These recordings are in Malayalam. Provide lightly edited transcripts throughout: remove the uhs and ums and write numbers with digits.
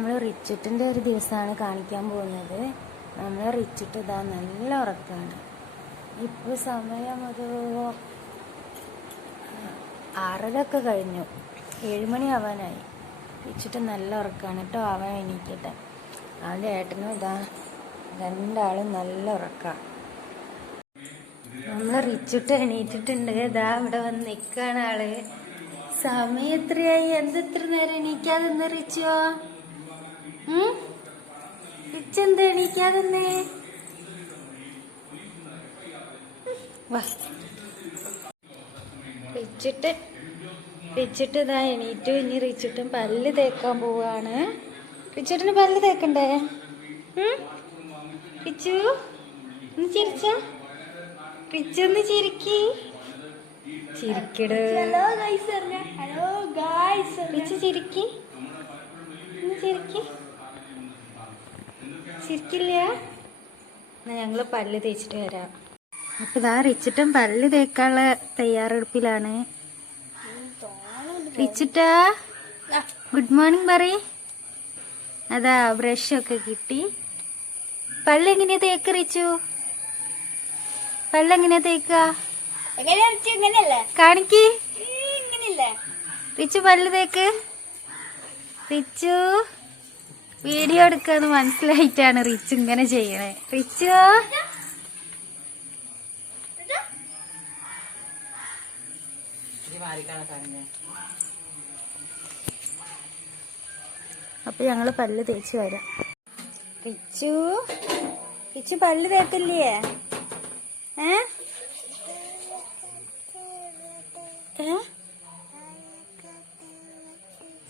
നമ്മൾ റിച്ചുട്ടിൻ്റെ ഒരു ദിവസമാണ് കാണിക്കാൻ പോകുന്നത്. നമ്മൾ റിച്ചുട്ട് ഇതാ നല്ല ഉറക്കമാണ്. ഇപ്പോൾ സമയം ഒരു 6:30 കഴിഞ്ഞു, 7 മണി ആവാനായി. റിച്ചുട്ട് നല്ല ഉറക്കമാണ് കേട്ടോ. അവൻ എണീക്കട്ടെ. അവൻ്റെ ഏട്ടനും ഇതാ രണ്ടാളും നല്ല ഉറക്കമാണ്. നമ്മൾ റിച്ചുട്ട് എണീറ്റിട്ടുണ്ട്. ഇതാ ഇവിടെ വന്ന് നിൽക്കുകയാണ് ആള്. സമയം എത്രയായി? എന്തെത്ര നേരം എണീക്കാതെന്ന് റിച്ചോ? റിച്ചെന്താ എണീക്കാതെന്നേ? റിച്ചിട്ട് ഇതാ എണീറ്റു. ഇനി റിച്ചിട്ടും പല്ല് തേക്കാൻ പോവാണ്. റിച്ചിട്ടിന് പല്ല് തേക്കണ്ടേ? റിച്ചു ഒന്ന് ചിരിച്ച, റിച്ചു ഒന്ന് ചിരിക്കി, ചിരിക്കട്. റിച്ചു ചിരിക്കി, ചിരിക്കി, ചിരിക്കില്ല. എന്നാ ഞങ്ങള് പല്ല് തേച്ചിട്ട് വരാം. അപ്പൊ ഇതാ റിച്ചിട്ടും പല്ല് തേക്കാനുള്ള തയ്യാറെടുപ്പിലാണ്. റിച്ചിട്ടാ ഗുഡ് മോർണിംഗ് പറയ്. അതാ ബ്രഷൊക്കെ കിട്ടി. പല്ലെങ്ങനെയാ തേക്ക് റിച്ചു? പല്ലെങ്ങനെയാ തേക്ക? കാണിക്ക് റിച്ചു പല്ല് തേക്ക്. റിച്ചു വീഡിയോ എടുക്കാന്ന് മനസ്സിലായിട്ടാണ് റിച്ചു ഇങ്ങനെ ചെയ്യണേ. റിച്ചു അപ്പൊ ഞങ്ങള് പല്ല് തേച്ച് വരാം. റിച്ചു റിച്ചു പല്ല് തേക്കില്ലേ?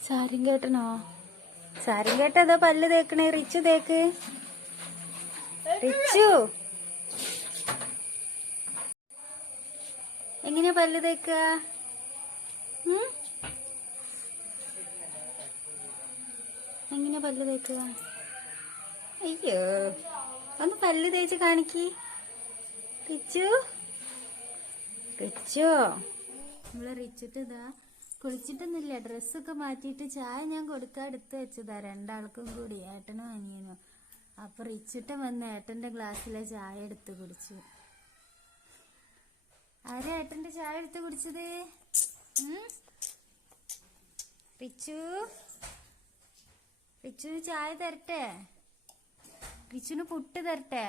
സാരും കേട്ടനോ? സാരും കേട്ടതോ പല്ല് തേക്കണേ. റിച്ചു തേക്ക്. റിച്ചു എങ്ങനെയാ പല്ല് തേക്ക? എങ്ങനെയാ പല്ല് തേക്കുക? അയ്യോ, ഒന്ന് പല്ല് തേച്ച് കാണിക്ക് റിച്ചു. റിച്ചു നമ്മള് റിച്ചിട്ട് ഇതാ കുളിച്ചിട്ടൊന്നുമില്ല. ഡ്രസ്സൊക്കെ മാറ്റിയിട്ട് ചായ ഞാൻ കൊടുക്കാൻ എടുത്ത് വെച്ചതാ രണ്ടാൾക്കും കൂടി, ഏട്ടനും അനിയനും. അപ്പൊ റിച്ചിട്ട് വന്ന് ഏട്ടന്റെ ഗ്ലാസ്സിലെ ചായ എടുത്ത് കുടിച്ചു. ആരാ ഏട്ടന്റെ ചായ എടുത്ത് കുടിച്ചത്? റിച്ചു റിച്ചുന് ചായ തരട്ടെ? റിച്ചുന് പുട്ട് തരട്ടെ?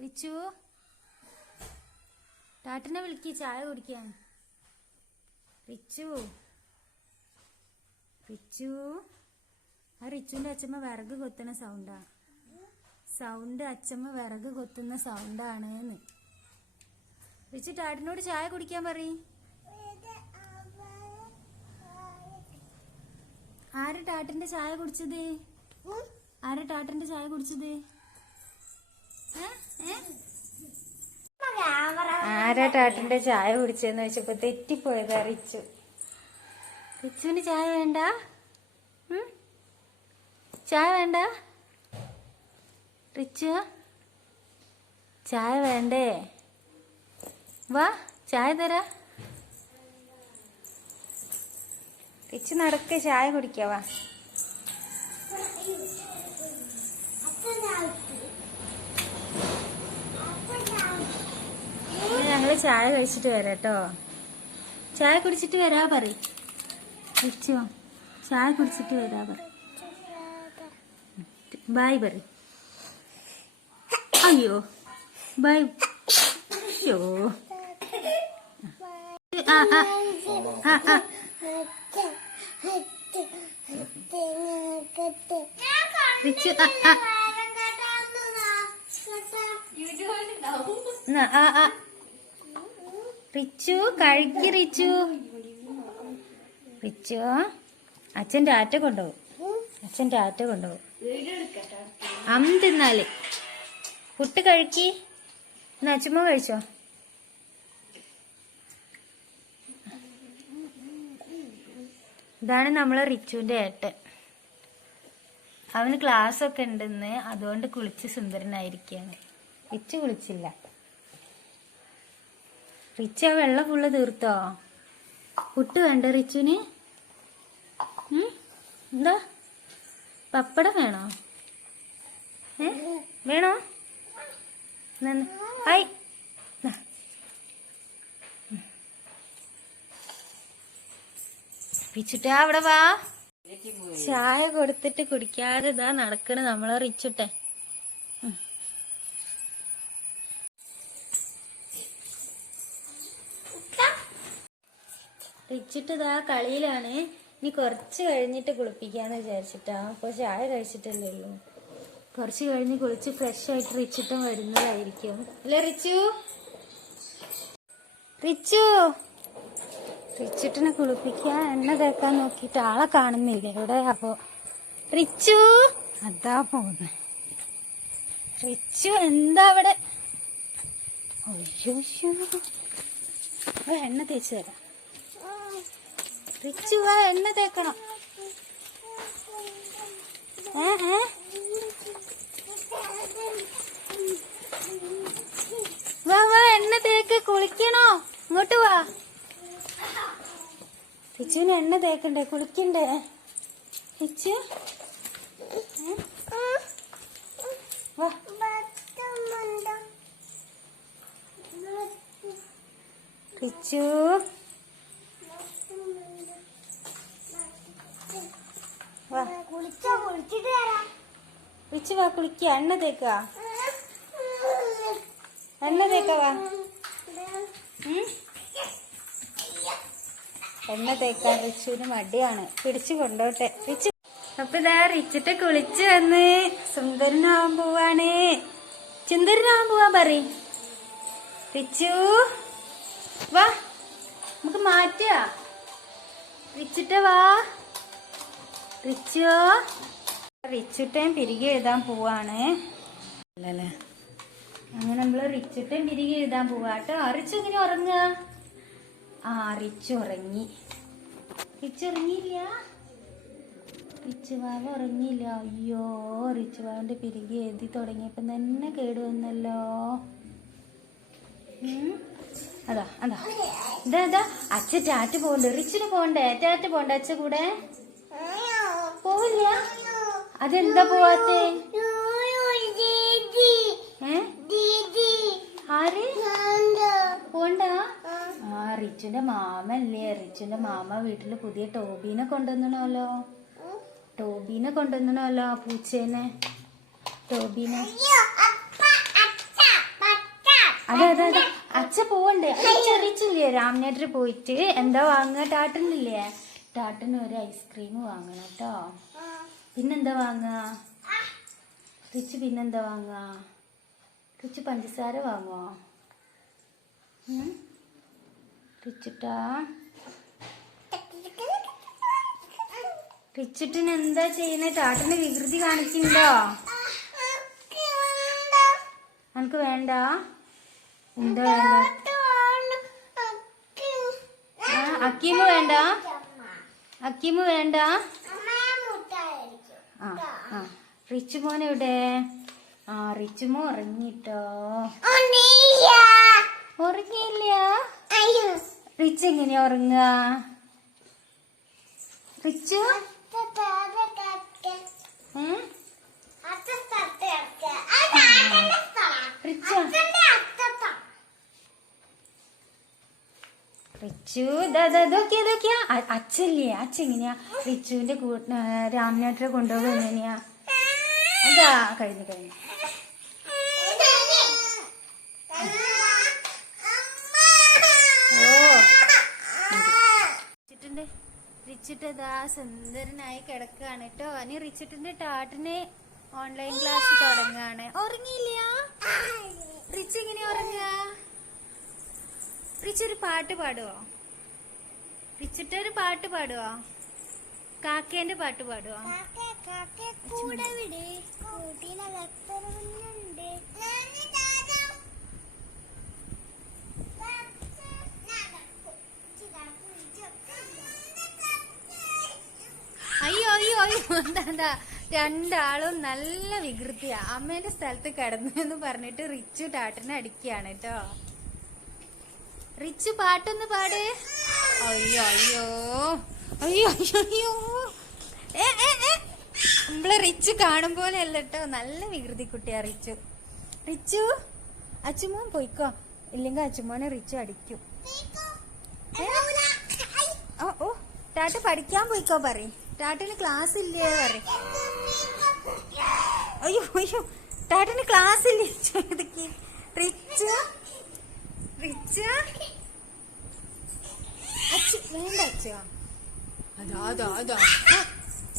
റിച്ചു ടാട്ടനെ വിളിക്ക് ചായ കുടിക്കാൻ. റിച്ചു റിച്ചു ആ റിച്ചുവിന്റെ അച്ഛമ്മ വിറക് കൊത്തുന്ന സൗണ്ട് അച്ഛമ്മ വിറക് കൊത്തുന്ന സൗണ്ടാണ്. റിച്ചു ടാട്ടനോട് ചായ കുടിക്കാൻ പറയും. ആരാ ടാട്ടന്റെ ചായ കുടിച്ചത്? ആരാ ടാട്ടന്റെ ചായ കുടിച്ചത്? ആരാ ടാട്ടന്റെ ചായ കുടിച്ചെന്ന് വെച്ചപ്പോ തെറ്റിപ്പോയതാ റിച്ചു. റിച്ചുവിന് ചായ വേണ്ട? ചായ വേണ്ട? റിച്ചു ചായ വേണ്ടേ? വാ ചായ തരാ. റിച്ചു നടക്ക്, ചായ കുടിക്കാവാ. ഞങ്ങള് ചായ കഴിച്ചിട്ട് വരാട്ടോ. ചായ കുടിച്ചിട്ട് വരാ പറയും. റിച്ചു ചായ കുടിച്ചിട്ട് വരാ പറ. ബായ് പറ. അയ്യോ ബായ്. അയ്യോ റിച്ചു റിച്ചു കഴിക്ക്. റിച്ചു അച്ഛൻ ടാറ്റ കൊണ്ടുപോകും. തിന്നാല് പുട്ട് കഴിക്കി. എന്നാ അച്ഛമ്മ കഴിച്ചോ. ഇതാണ് നമ്മളെ റിച്ചുവിന്റെ ഏട്ടൻ. അവന് ക്ലാസ് ഒക്കെ ഉണ്ടെന്ന്, അതുകൊണ്ട് കുളിച്ച് സുന്ദരനായിരിക്കുകയാണ്. റിച്ചു കുളിച്ചില്ല. റിച്ചു ആ വെള്ളം ഫുള്ള് തീർത്തോ? പുട്ട് വേണ്ട റിച്ചുവിന്? എന്താ പപ്പടം വേണോ? വേണോ? ഹായ്. റിച്ചുട്ടാ അവിടെ വാ. ചായ കൊടുത്തിട്ട് കുടിക്കാതെ ഇതാ നടക്കണ നമ്മളെ റിച്ചുട്ടെ. റിച്ചിട്ട് ഇതാ കളിയിലാണ്. ഇനി കുറച്ച് കഴിഞ്ഞിട്ട് കുളിപ്പിക്കാന്ന് വിചാരിച്ചിട്ടാ. അപ്പൊ ചായ കഴിച്ചിട്ടല്ലേ ഉള്ളൂ. കുറച്ച് കഴിഞ്ഞ് കുളിച്ച് ഫ്രഷ് ആയിട്ട് റിച്ചിട്ടും വരുന്നതായിരിക്കും അല്ലേ റിച്ചു? റിച്ചു റിച്ചിട്ടിനെ കുളിപ്പിക്കാൻ എണ്ണ തേക്കാൻ നോക്കിയിട്ട് ആളെ കാണുന്നില്ല ഇവിടെ. അപ്പൊ റിച്ചു അതാ പോകുന്നത്. റിച്ചു എന്താ അവിടെ? അയ്യോ എണ്ണ തേച്ച് തരാം. റിച്ചു വാ, എണ്ണ തേക്കണം. വാ വാ, എണ്ണ തേക്ക്, കുളിക്കണോ? ഇങ്ങോട്ട് വാ. റിച്ചുവിന് എണ്ണ തേക്കണ്ടേ, കുളിക്കണ്ടേ? റിച്ചു വാ. റിച്ചു വാ, റിച്ചു വാ കുളിക്ക. എണ്ണ തേക്ക, എണ്ണ തേക്ക വാ. എണ്ണ തേക്കാൻ റിച്ചുവിന് മടിയാണ്. പിടിച്ചു കൊണ്ടോട്ടെ റിച്ചു. അപ്പൊ ഇതാ റിച്ചിട്ട് കുളിച്ച് വന്ന് സുന്ദരനാവാൻ പോവാണ്. സുന്ദരനാവാൻ പോവാൻ പറ റിച്ചു. വാ നമുക്ക് മാറ്റാ. റിച്ചിട്ട് വാ. റിച്ചു റിച്ചുട്ടേം പിരികെ എഴുതാൻ പോവാണ് അല്ലല്ലേ. അങ്ങനെ നമ്മള് റിച്ചുട്ടേം പിരികെ എഴുതാൻ പോവാട്ടോ. റിച്ചു ഇങ്ങനെ ഉറങ്ങുക. റിച്ചു ഉറങ്ങി. റിച്ചു ഉറങ്ങിയില്ല. റിച്ചു വാവ ഉറങ്ങിയില്ല. അയ്യോ, റിച്ചു വാവന്റെ പിരികെ എഴുതി തുടങ്ങിയപ്പോ തന്നെ കേടുവന്നല്ലോ. അതാ അതാ ഇതാ ഇതാ അച്ഛ ടാറ്റ് പോകണ്ടേ? റിച്ചിന് പോണ്ടേ? ടാറ്റ് പോണ്ടേ അച്ഛ കൂടെ? പോവില്ല. അതെന്താ പോവാത്തെ? ആര് പോണ്ട? റിച്ചുന്റെ മാമല്ലേ. റിച്ചുന്റെ മാമ വീട്ടില് പുതിയ ടോബീനെ കൊണ്ടുവന്നണല്ലോ. ടോബീനെ കൊണ്ടുവന്നണല്ലോ, പൂച്ചേനെ. ടോബീനെ. അതെ അതെ അതെ. അച്ഛ പോവണ്ടേ? അച്ഛ റിച്ചില്ലേ രാംനഗറിൽ പോയിട്ട് എന്താ വാങ്ങുക? ടാട്ടനില്ലേ? ടാട്ടന് ഒരു ഐസ്ക്രീം വാങ്ങണം കേട്ടോ. പിന്നെന്താ വാങ്ങുക റിച്ച്? പിന്നെന്താ വാങ്ങുക റിച്ച്? പഞ്ചസാര വാങ്ങുവോ റിച്ചിട്ടാ? റിച്ചിട്ടിന് എന്താ ചെയ്യുന്നത്? ടാട്ടന് വികൃതി കാണിക്കുന്നുണ്ടോ? എനിക്ക് വേണ്ട. എന്താ വേണ്ട? അക്കീമ് വേണ്ട? അക്കീമ് വേണ്ട? റിച്ചു മോൻ എവിടെ? റിച്ചു മോൻ ഉറങ്ങിട്ടോ. ഉറങ്ങിയില്ല. റിച്ച് എങ്ങനെയാ ഉറങ്ങുക? റിച്ചു റിച്ചു ഇതൊക്കെയാ അച്ഛല്ലേ? അച്ഛ എങ്ങനെയാ റിച്ചുവിന്റെ രാംനാട്ടിനെ കൊണ്ടുപോകുക? എങ്ങനെയാ? അതാ കഴിഞ്ഞു. റിച്ചിട്ട് ഇതാ സുന്ദരനായി കിടക്കാണ് കേട്ടോ. ഇനി റിച്ചിട്ടിന്റെ ടാട്ടിന് ഓൺലൈൻ ക്ലാസ് തുടങ്ങാണ്. ഉറങ്ങിയില്ല. റിച്ച് എങ്ങനെ ഉറങ്ങുക? റിച്ച് ഒരു പാട്ട് പാടുവോ? റിച്ചിട്ട് ഒരു പാട്ട് പാടുവോ? കാക്കേന്റെ പാട്ട് പാടുവോ? അയ്യോ അയ്യോ അയ്യോ, എന്താ രണ്ടാളും നല്ല വികൃതിയാ. അമ്മേന്റെ സ്ഥലത്ത് കിടന്നു എന്ന് പറഞ്ഞിട്ട് റിച്ചു ടാട്ടിനെ അടിക്കുകയാണ് കേട്ടോ. റിച്ചു പാട്ടൊന്ന് പാട്. അയ്യോ അയ്യോ അയ്യോ അയ്യോ അയ്യോ. നമ്മളെ റിച്ചു കാണും പോലെ അല്ല കേട്ടോ, നല്ല വികൃതി കുട്ടിയാ റിച്ചു. റിച്ചു അച്ചുമോൻ പോയിക്കോ, ഇല്ലെങ്കിൽ അച്ചുമോനെ റിച്ചു അടിക്കും. ഓ ടാറ്റ പഠിക്കാൻ പോയിക്കോ പറയും. ടാറ്റന് ക്ലാസ് ഇല്ലേ പറയും. അയ്യോ അയ്യോ ടാറ്റന് ക്ലാസ് ഇല്ലേ ചോദിക്ക്. റിച്ചു റിച്ചു അച്ചു വേണ്ട അച്ചു.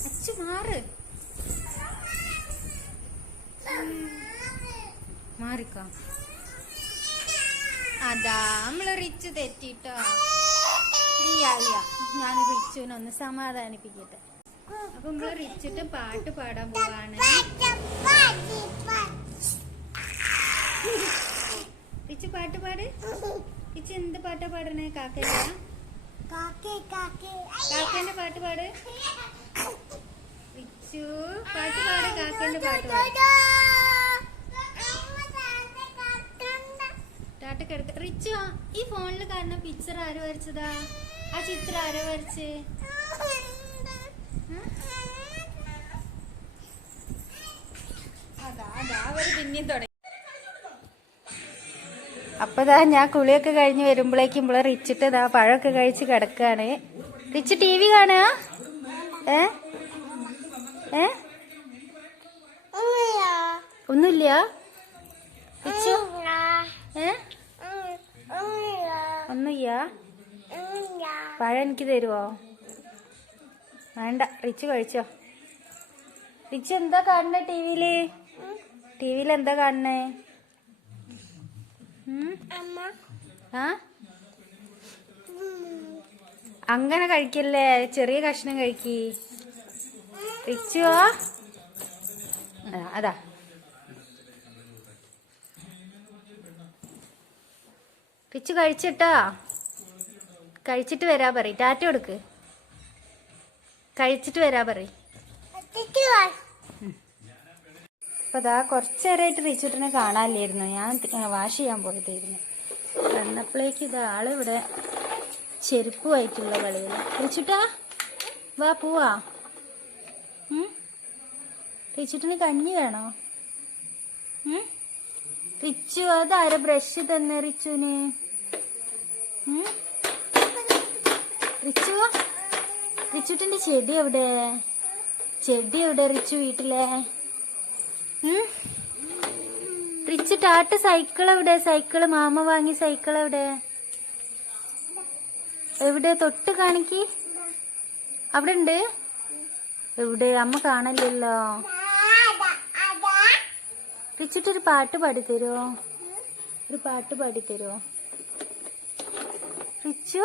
അച്ചു മാറ്, മാറിക്കോ. അതാ നമ്മള് റിച്ചു തെറ്റിട്ടോ. ഞാൻ റിച്ചുവിനൊന്ന് സമാധാനിപ്പിക്കട്ടെ. അപ്പൊ നമ്മള് റിച്ചിട്ട് പാട്ട് പാടാൻ പോവാണ്. റിച്ചു പാട്ട് പാട്. റിച്ചു എന്ത് പാട്ടാ പാടണേ? കാക്കല്ല കാക്കേന്റെ പാട്ട് പാട്. റിച്ചു പാട്ട് പാട്, കാക്കേന്റെ പാട്ട് പാട്. ടാറ്റ കിടക്ക. റിച്ചു ഈ ഫോണിൽ കാണുന്ന പിക്ചർ ആര് വരച്ചതാ? ആ ചിത്രം ആരോ വരച്ചേ? അതാ അവര് പിന്നെയും തുടങ്ങി. അപ്പതാ ഞാൻ കുളിയൊക്കെ കഴിഞ്ഞ് വരുമ്പോഴേക്കും ഇവിടെ റിച്ചിട്ട് ഇതാ പഴമൊക്കെ കഴിച്ച് കിടക്കാണ്. റിച്ച് ടി വി കാണുക? ഒന്നുമില്ല റിച്ചു? ഒന്നുമില്ല. പഴം എനിക്ക് തരുവോ? വേണ്ട, റിച്ചു കഴിച്ചോ. റിച്ചു എന്താ കാണണേ ടിവിയില്? ടിവിയിൽ എന്താ കാണണേ? അങ്ങനെ കഴിക്കല്ലേ, ചെറിയ കഷ്ണം കഴിക്കി. റിച്ചുവോ? അതാ റിച്ചു കഴിച്ചിട്ടാ. കഴിച്ചിട്ട് വരാ പറ. ടാറ്റ കൊടുക്ക്. കഴിച്ചിട്ട് വരാ പറ. അപ്പൊ അതാ കുറച്ചേരായിട്ട് റിച്ചുട്ടിനെ കാണാനില്ലായിരുന്നു. ഞാൻ വാഷ് ചെയ്യാൻ പോയതായിരുന്നു. വന്നപ്പോഴേക്ക് ഇത് ആളിവിടെ ചെരുപ്പുമായിട്ടുള്ള കളിയില്ല. റിച്ചുട്ടാ വാ പോവാ. റിച്ചുട്ടിന് കഞ്ഞി വേണോ? റിച്ചു അതാര ബ്രഷ് തന്നെ റിച്ചുന്? റിച്ചു റിച്ചുട്ടിന്റെ ചെടി എവിടെ? ചെടി എവിടെ റിച്ചു വീട്ടിലെ? റിച്ചു ടാറ്റ സൈക്കിൾ എവിടെ? സൈക്കിള് മാമ വാങ്ങി സൈക്കിൾ എവിടെ? എവിടെ? തൊട്ട് കാണിക്ക്. അവിടെ ഉണ്ട്. എവിടെ? അമ്മ കാണല്ലോ. റിച്ചുട്ടൊരു പാട്ട് പാടിത്തരുമോ? ഒരു പാട്ട് പാടിത്തരുമോ? റിച്ചു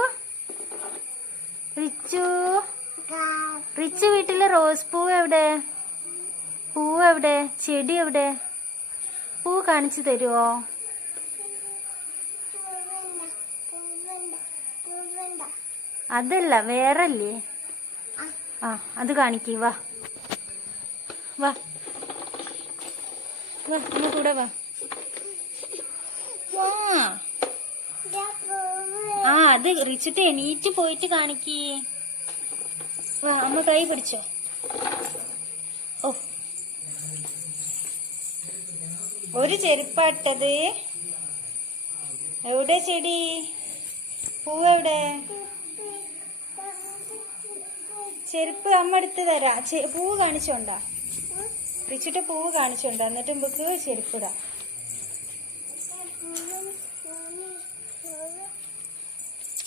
റിച്ചു റിച്ചു വീട്ടിലെ റോസ് പൂവ് എവിടെ? പൂവ് എവിടെ? ചെടി എവിടെ? പൂ കാണിച്ചു തരുമോ? അതല്ല വേറല്ലേ? ആ അത് കാണിക്ക്. വാ വാ വാ അമ്മ കൂടെ വാ. ആ അത് റിച്ചിട്ട് എണീറ്റ് പോയിട്ട് കാണിക്ക്. വാ അമ്മ കൈ പിടിച്ചോ. ഓ ഒരു ചെരുപ്പാട്ടത്. എവിടെ ചെടി? പൂവ് എവിടെ? ചെരുപ്പ് അമ്മ എടുത്ത് തരാ. പൂവ് കാണിച്ചോണ്ടാ? റിച്ചിട്ട് പൂവ് കാണിച്ചോണ്ടാ? എന്നിട്ട് നമുക്ക് ചെരുപ്പിടാം.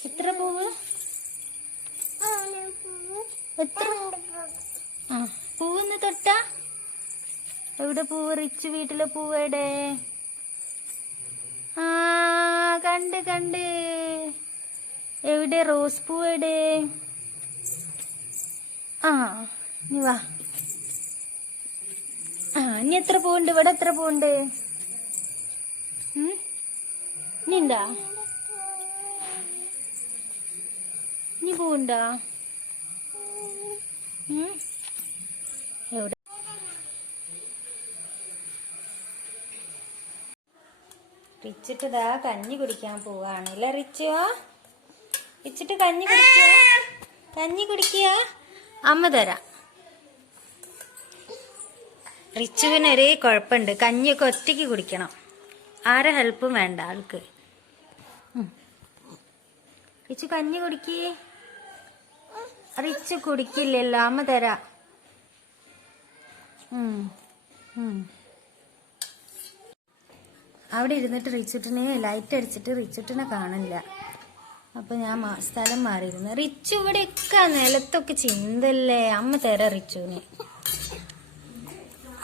എത്ര പൂവ്? എത്ര? ആ പൂവെന്ന് തൊട്ടാ? എവിടെ പൂവ്? റിച്ചു വീട്ടിലെ പൂവ് എവിടെ? ആ കണ്ട് കണ്ട്. എവിടെ റോസ് പൂവ് എവിടെ? ആ നീ വാ. ആ ഇനി എത്ര പൂവുണ്ട്? ഇവിടെ എത്ര പൂവുണ്ട്? ഇനി ഉണ്ടാ? ഇനി പൂവുണ്ടാ? എവിടെ? റിച്ചിട്ട് ഇതാ കഞ്ഞി കുടിക്കാൻ പോവാണ് അല്ലേ റിച്ചോ? റിച്ചിട്ട് കഞ്ഞി കുടിക്കുക. കഞ്ഞി കുടിക്കുക. അമ്മ തരാം. റിച്ചുവിനൊരു കുഴപ്പമുണ്ട്, കഞ്ഞിയൊക്കെ ഒറ്റയ്ക്ക് കുടിക്കണം, ആരെ ഹെൽപ്പും വേണ്ട ആൾക്ക്. റിച്ചു കഞ്ഞി കുടിക്കേ. റിച്ചു കുടിക്കില്ലല്ലോ, അമ്മ തരാ. അവിടെ ഇരുന്നിട്ട് റിച്ചുട്ടിനെ ലൈറ്റ് അടിച്ചിട്ട് റിച്ചുട്ടിനെ കാണില്ല. അപ്പൊ ഞാൻ സ്ഥലം മാറിയിരുന്നു. റിച്ചു ഇവിടെയൊക്കെ നിലത്തൊക്കെ ചിന്തല്ലേ, അമ്മ തരാ റിച്ചുവിന്.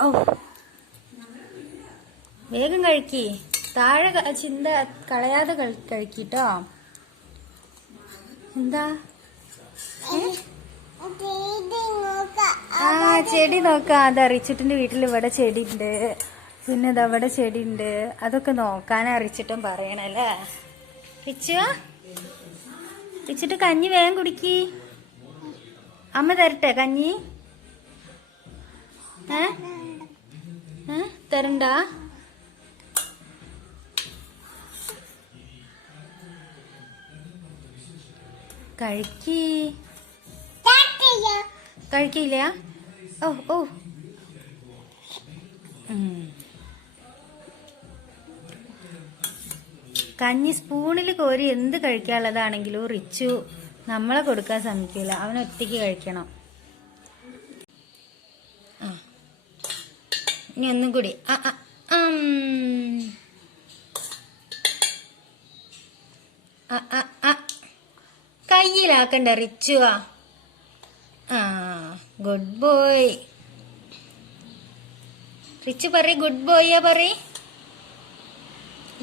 ഓ വേഗം കഴിക്കി, താഴെ ചിന്ത കളയാതെ കഴിക്കിട്ടോ. എന്താ ചെടി നോക്കാം. അത് അറിയിച്ചിട്ടുണ്ട്, വീട്ടിൽ ഇവിടെ ചെടി ഉണ്ട്, പിന്നെ ഇതവിടെ ചെടി ഉണ്ട്, അതൊക്കെ നോക്കാനും അറിയിച്ചിട്ടും പറയണല്ലേ. റിച്ചിട്ട് കഞ്ഞി വേഗം കുടിക്കി. അമ്മ തരട്ടെ കഞ്ഞി? തരണ്ട? കഴിക്കില്ല. ഓ ഓ കഞ്ഞി സ്പൂണിൽ കോരി എന്ത് കഴിക്കാനുള്ളതാണെങ്കിലും റിച്ചു നമ്മളെ കൊടുക്കാൻ ശ്രമിക്കില്ല, അവൻ ഒറ്റയ്ക്ക് കഴിക്കണം. ഇനി ഒന്നും കൂടി. കയ്യിലാക്കണ്ട റിച്ചുവാ. Good boy. റിച്ചു പറ ഗുഡ് ബോയ്യാ പറ.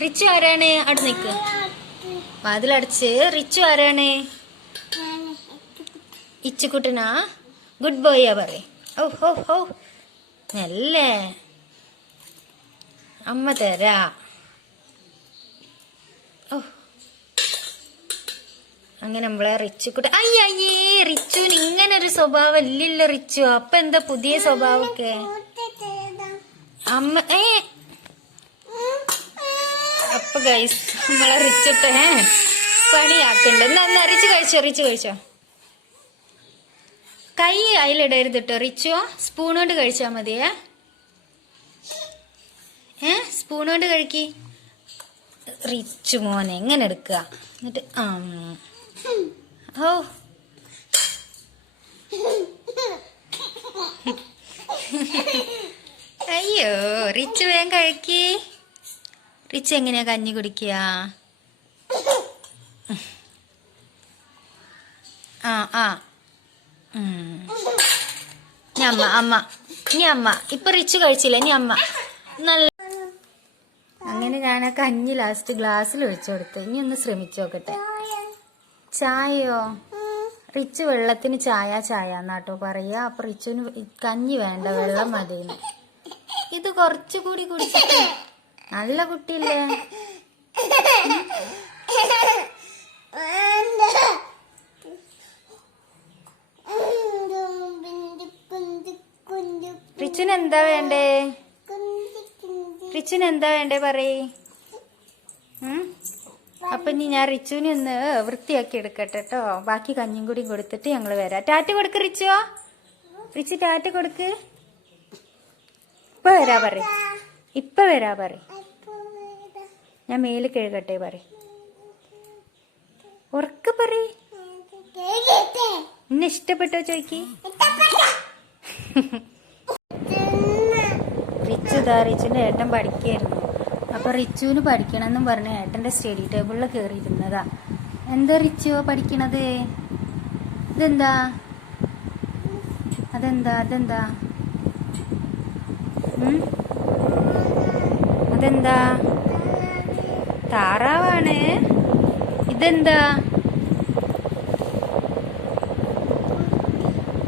റിച്ചു ആരാണ്? അവിടെ നിക്ക്, വാതിലടച്ച്. റിച്ചു ആരാണ്? ഇച്ചുക്കുട്ടനാ? ഗുഡ് ബോയ്യാ പറ. ഓ ഹോ ഹോ നല്ലേ, അമ്മ തരാ. ഓ അങ്ങനെ നമ്മളെ റിച്ചുക്കുട്ട. അയ്യേ റിച്ചുവിന് ഇങ്ങനെ ഒരു സ്വഭാവം ഇല്ലല്ലോ റിച്ചു. അപ്പൊ എന്താ പുതിയ സ്വഭാവമൊക്കെ? അമ്മ അപ്പൊ ഗൈസ് നമ്മളെ റിച്ചുട്ടെ പണിയാക്കണ്ട്. എന്നാ റിച്ചു കഴിച്ചോ. കൈ അതിലിടരുത് കേട്ടോ റിച്ചു, സ്പൂൺ കൊണ്ട് കഴിച്ചാ മതിയേ. സ്പൂൺ കൊണ്ട് കഴിക്കി. റിച്ചു മോനെ എങ്ങനെ എടുക്കുക എന്നിട്ട്. ഓ അയ്യോ റിച്ചു വേഗം കഴിക്കി. റിച്ചു എങ്ങനെയാ കഞ്ഞി കുടിക്കുക? ഇനി അമ്മ ഇപ്പൊ റിച്ചു കഴിച്ചില്ല, ഇനി അമ്മ. നല്ല അങ്ങനെ ഞാൻ ആ കഞ്ഞി ലാസ്റ്റ് ഗ്ലാസ്സിൽ ഒഴിച്ചു കൊടുത്ത്. ഇനി ഒന്ന് ശ്രമിച്ചു നോക്കട്ടെ. ചായയോ? റിച്ചു വെള്ളത്തിന് ചായ എന്നാട്ടോ പറയാ. അപ്പൊ റിച്ചുവിന് കഞ്ഞി വേണ്ട, വെള്ളം മതിയെന്ന്. ഇത് കുറച്ചുകൂടി കുടിച്ചിട്ട് നല്ല കുട്ടിയല്ലേ. റിച്ചുന് എന്താ വേണ്ടേ പറയ്. അപ്പൊ ഇനി ഞാൻ റിച്ചുവിനെ ഒന്ന് വൃത്തിയാക്കി എടുക്കട്ടെ കേട്ടോ. ബാക്കി കഞ്ഞിയും കൂടി കൊടുത്തിട്ട് ഞങ്ങള് വരാം. ടാറ്റ കൊടുക്ക് റിച്ചു ടാറ്റ കൊടുക്ക്. ഇപ്പൊ വരാ പറ. ഞാൻ മേല് കഴുകട്ടെ പറ. ഉറക്കെ പറ. എന്നെ ഇഷ്ടപ്പെട്ടോ ചോയ്ക്ക്. റിച്ചുന്റെ ഏട്ടൻ പഠിക്കായിരുന്നു. അപ്പൊ റിച്ചുവിന് പഠിക്കണമെന്നും പറഞ്ഞ ഏട്ടന്റെ സ്റ്റഡി ടേബിളിൽ കയറിയിരുന്നതാ. എന്താ റിച്ചു പഠിക്കണത്? അതെന്താ താറാവാണ്. ഇതെന്താ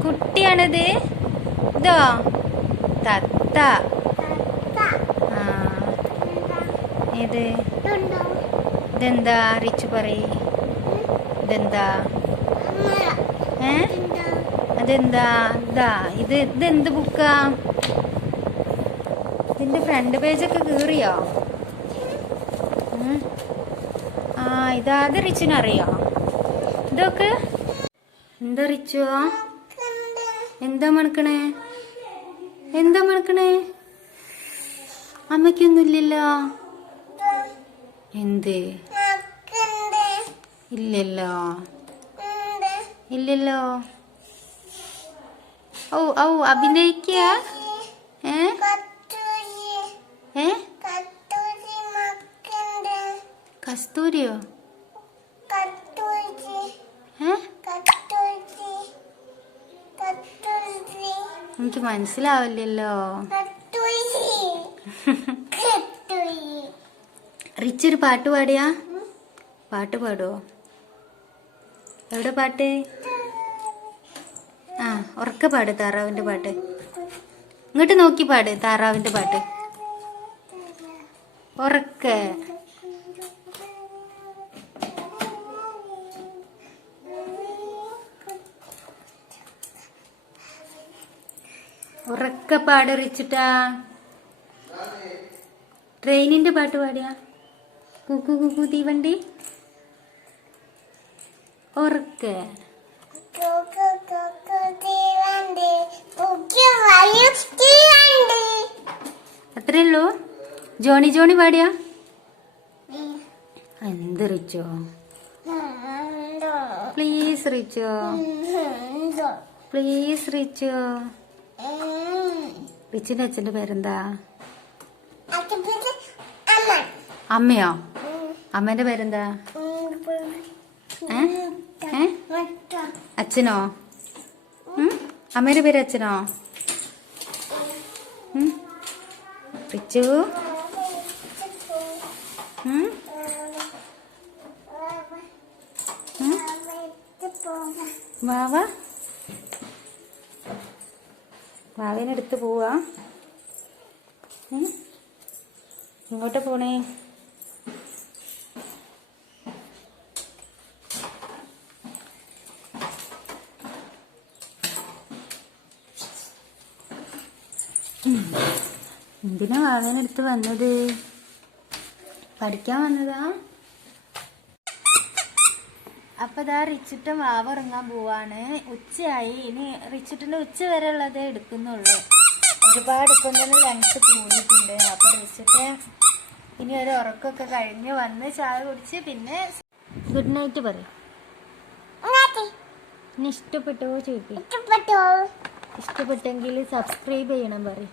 കുട്ടിയാണിത്? ഇതോ തത്ത. ഇതെന്താ റിച്ചു പറയ്. ഇതെന്താ? അതെന്താ? ഇതെന്ത് ബുക്കാ? ഇതിന്റെ ഫ്രണ്ട് പേജൊക്കെ കീറിയോ? ഇതാത് റിച്ചുനറിയോ? ഇതൊക്കെ എന്താ റിച്ചു? എന്താ മണക്കണേ? എന്താ മണക്കണേ? അമ്മയ്ക്കൊന്നുമില്ലല്ലോ. എന്ത്? ഇല്ലല്ലോ, ഇല്ലല്ലോ. ഓ ഓ അഭിനയിക്കുക. ഏ ഏ കസ്തൂരിയോ? ഏ എനിക്ക് മനസ്സിലാവില്ലല്ലോ. റിച്ച് ഒരു പാട്ട് പാടിയാ? പാട്ട് പാടുവോ? എവിടെ പാട്ട്? ആ ഉറക്കെ പാട് താറാവിന്റെ പാട്ട്. ഇങ്ങോട്ട് നോക്കി പാട് താറാവിന്റെ പാട്ട് ഉറക്കെ. ഉറക്കെ പാട് റിച്ചിട്ടാ. ട്രെയിനിന്റെ പാട്ട് പാടിയാ? കുക്കു കുക്കു തീവണ്ടി. ഉറക്കെ. അത്രേ ഉള്ളൂ. ജോണി ജോണി പാടിയാ? എന്ത് റിച്ചോ? പ്ലീസ് റിച്ചോ, പ്ലീസ് റിച്ചോ. റിച്ചിന്റെ അച്ഛന്റെ പേരെന്താ? അമ്മയോ? അമ്മേന്റെ പേരെന്താ? അച്ഛനോ? അമ്മേന്റെ പേര് അച്ഛനോ? റിച്ചു വാവ വാവേനെടുത്ത് പോവാ. ഇങ്ങോട്ട് പോണേ? എന്തിനാ വാവേനെടുത്ത് വന്നത്? പഠിക്കാൻ വന്നതാ? അപ്പൊ ഇതാ റിച്ചിട്ടും വാവ ഇറങ്ങാൻ പോവാണ്. ഉച്ചയായി. ഇനി റിച്ചിട്ടിന്റെ ഉച്ച വരെ ഉള്ളതേ എടുക്കുന്നുള്ളൂ. ഒരുപാട് ഇപ്പം തന്നെ ലെങ്ത് കൂടിയിട്ടുണ്ട്. അപ്പൊ റിച്ചിട്ട് ഇനി ഒരു ഉറക്കമൊക്കെ കഴിഞ്ഞ് വന്ന് ചായ കുടിച്ച് പിന്നെ ഗുഡ് നൈറ്റ് പറയും. ഇനി ഇഷ്ടപ്പെട്ടോ ചോദിക്കും. ഇഷ്ടപ്പെട്ടെങ്കിൽ സബ്സ്ക്രൈബ് ചെയ്യണം പറയും.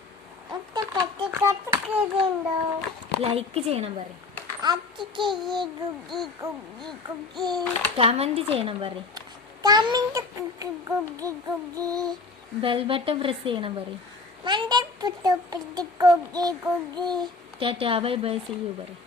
ലൈക്ക് ചെയ്യണം പറയും. കമന്റ് ചെയ്യണം പറയും. ബെൽ ബട്ടൺ പ്രസ് ചെയ്യണം പറയും. Tata bye bye see you പറയും.